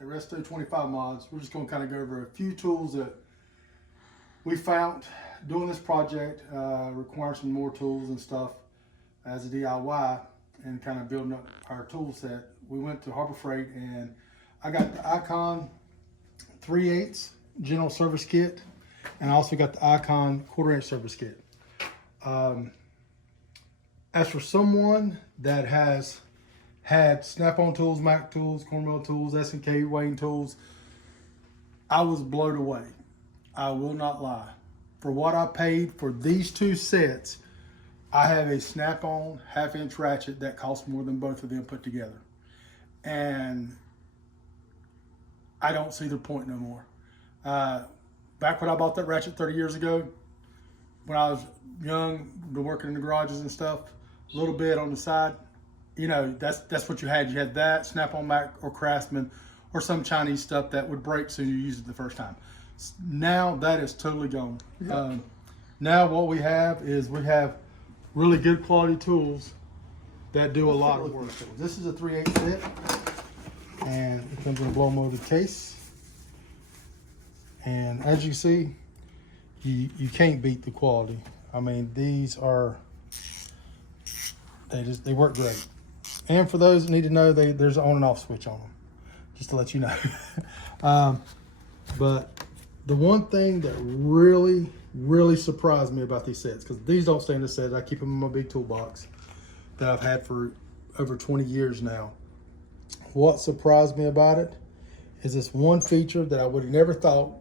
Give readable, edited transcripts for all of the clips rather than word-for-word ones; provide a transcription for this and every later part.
at Resto 25 Mods, we're just going to kind of go over a few tools that we found doing this project, requiring some more tools and stuff as a DIY and kind of building up our tool set. We went to Harbor Freight and I got the Icon 3/8 general service kit, and I also got the Icon 1/4 inch service kit. As for someone that has had Snap-on tools, Mac tools, Cornwell tools, S&K weighing tools, I was blown away. I will not lie. For what I paid for these two sets, I have a Snap-on 1/2 inch ratchet that costs more than both of them put together. And I don't see the point no more. Back when I bought that ratchet 30 years ago, when I was young, working in the garages and stuff, a little bit on the side, you know, that's what you had. You had that, Snap-on Mac or Craftsman, or some Chinese stuff that would break soon you use it the first time. Now that is totally gone. Yeah. Now what we have is we have really good quality tools that do a lot of work. This is a 3/8 set, and it comes in a blow molded case. And as you see, you can't beat the quality. I mean, these are, they work great. And for those that need to know, there's an on and off switch on them, just to let you know. But the one thing that really surprised me about these sets, because these don't stay in the set, I keep them in my big toolbox that I've had for over 20 years now. What surprised me about it is this one feature that I would have never thought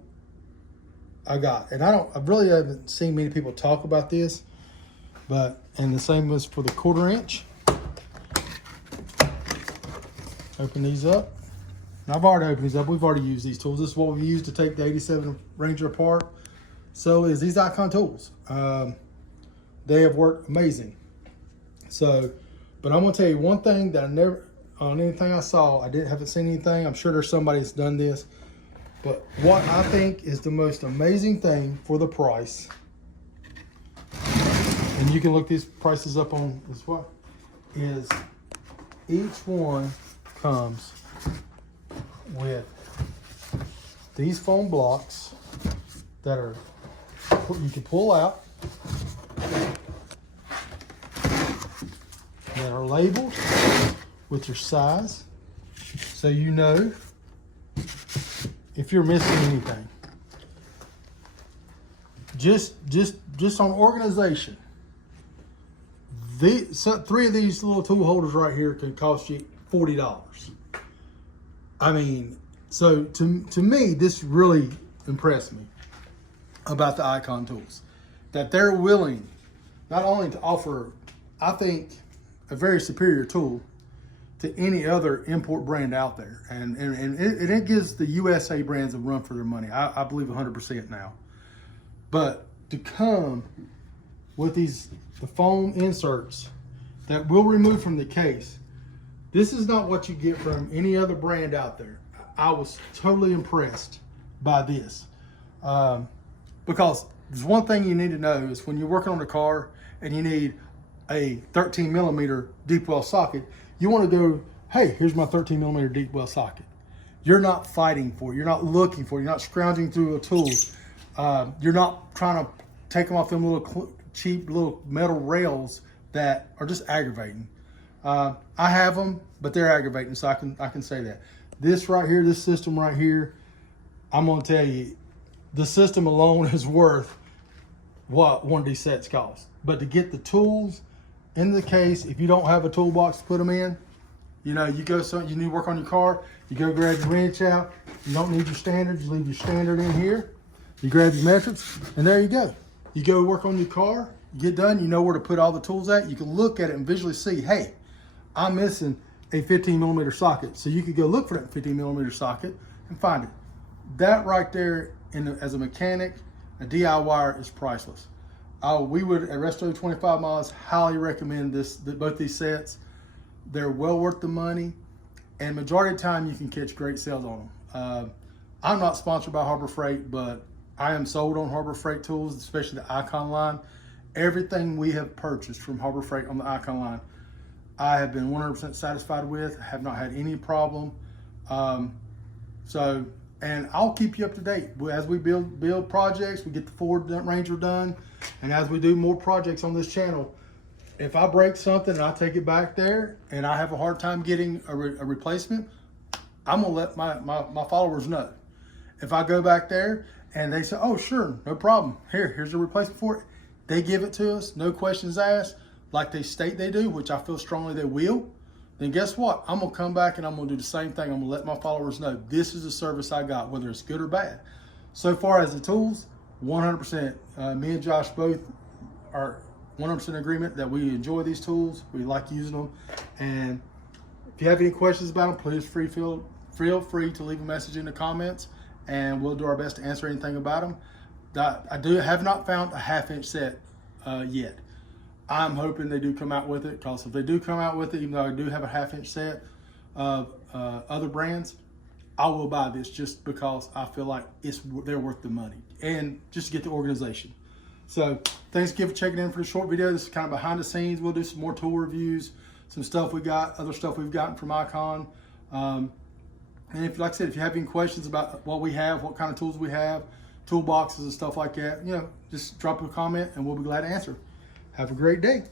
I got. And I really haven't seen many people talk about this, and the same was for the 1/4 inch. Open these up. Now I've already opened these up. We've already used these tools. This is what we used to take the 87 Ranger apart. So is these Icon tools. They have worked amazing. So, but I'm gonna tell you one thing that I never, on anything I saw, haven't seen anything. I'm sure there's somebody that's done this. But what I think is the most amazing thing for the price, and you can look these prices up on as well, is each one comes with these foam blocks that are, you can pull out, that are labeled with your size, so you know if you're missing anything. Just on organization, three of these little tool holders right here can cost you $40. I mean, so to me, this really impressed me about the Icon tools, that they're willing not only to offer, I think, a very superior tool to any other import brand out there. And it gives the USA brands a run for their money. I believe 100% now. But to come with the foam inserts that will remove from the case, this is not what you get from any other brand out there. I was totally impressed by this. Because there's one thing you need to know is when you're working on a car and you need a 13 millimeter deep well socket, you want to go, hey, here's my 13 millimeter deep well socket. You're not fighting for it. You're not looking for it. You're not scrounging through a tool. You're not trying to take them off them little cheap little metal rails that are just aggravating. I have them, but they're aggravating, so I can say that. This right here, this system right here, I'm gonna tell you, the system alone is worth what one of these sets costs. But to get the tools in the case, if you don't have a toolbox to put them in, you know, you need to work on your car, you go grab your wrench out, you don't need your standard, you leave your standard in here, you grab your metrics, and there you go. You go work on your car, you get done, you know where to put all the tools at, you can look at it and visually see, hey, I'm missing a 15 millimeter socket. So you could go look for that 15 millimeter socket and find it. That right there, as a mechanic, a DIYer, is priceless. We would, at Resto 25 Mods, highly recommend both these sets. They're well worth the money, and majority of the time you can catch great sales on them. I'm not sponsored by Harbor Freight, but I am sold on Harbor Freight tools, especially the Icon line. Everything we have purchased from Harbor Freight on the Icon line, I have been 100% satisfied with. I have not had any problem. So, and I'll keep you up to date as we build projects. We get the Ford Ranger done, and as we do more projects on this channel. If I break something and I take it back there and I have a hard time getting a replacement, I'm gonna let my followers know. If I go back there and they say, oh sure, no problem, here's a replacement for it, they give it to us, no questions asked, like they state they do, which I feel strongly they will, then guess what? I'm gonna come back and I'm gonna do the same thing. I'm gonna let my followers know this is the service I got, whether it's good or bad. So far as the tools, 100%, me and Josh both are 100% agreement that we enjoy these tools. We like using them. And if you have any questions about them, please feel free to leave a message in the comments, and we'll do our best to answer anything about them. I have not found a 1/2-inch set yet. I'm hoping they do come out with it, because if they do come out with it, even though I do have a 1/2-inch set of other brands, I will buy this just because I feel like they're worth the money, and just to get the organization. So thanks again for checking in for the short video. This is kind of behind the scenes. We'll do some more tool reviews, some stuff we got, other stuff we've gotten from Icon. And if, like I said, if you have any questions about what we have, what kind of tools we have, toolboxes and stuff like that, just drop a comment and we'll be glad to answer. Have a great day.